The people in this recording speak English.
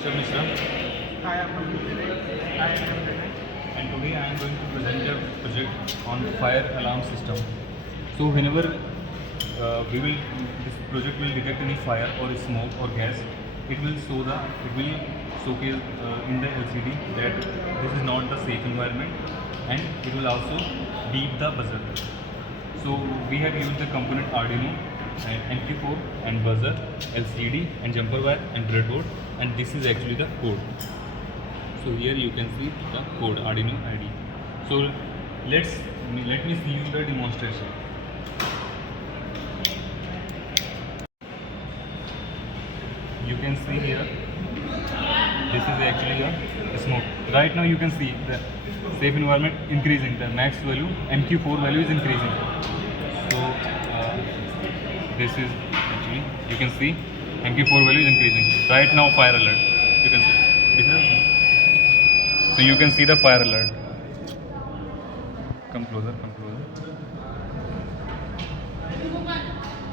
Mr. Mishra, Hi, I'm Hi, and today I am going to present a project on fire alarm system. So whenever this project will detect any fire or smoke or gas, it will showcase in the LCD that this is not the safe environment, and it will also beep the buzzer. So we have used the component Arduino and MQ4 and buzzer, LCD and jumper wire and breadboard, and this is actually the code. So here you can see the code Arduino ID. So let me see you the demonstration. You can see here, this is actually a smoke. Right now you can see the safe environment increasing, the max value MQ4 value is increasing. So this is actually, you can see MQ4 value is increasing. Right now fire alert, you can see. So you can see the fire alert. Come closer, come closer.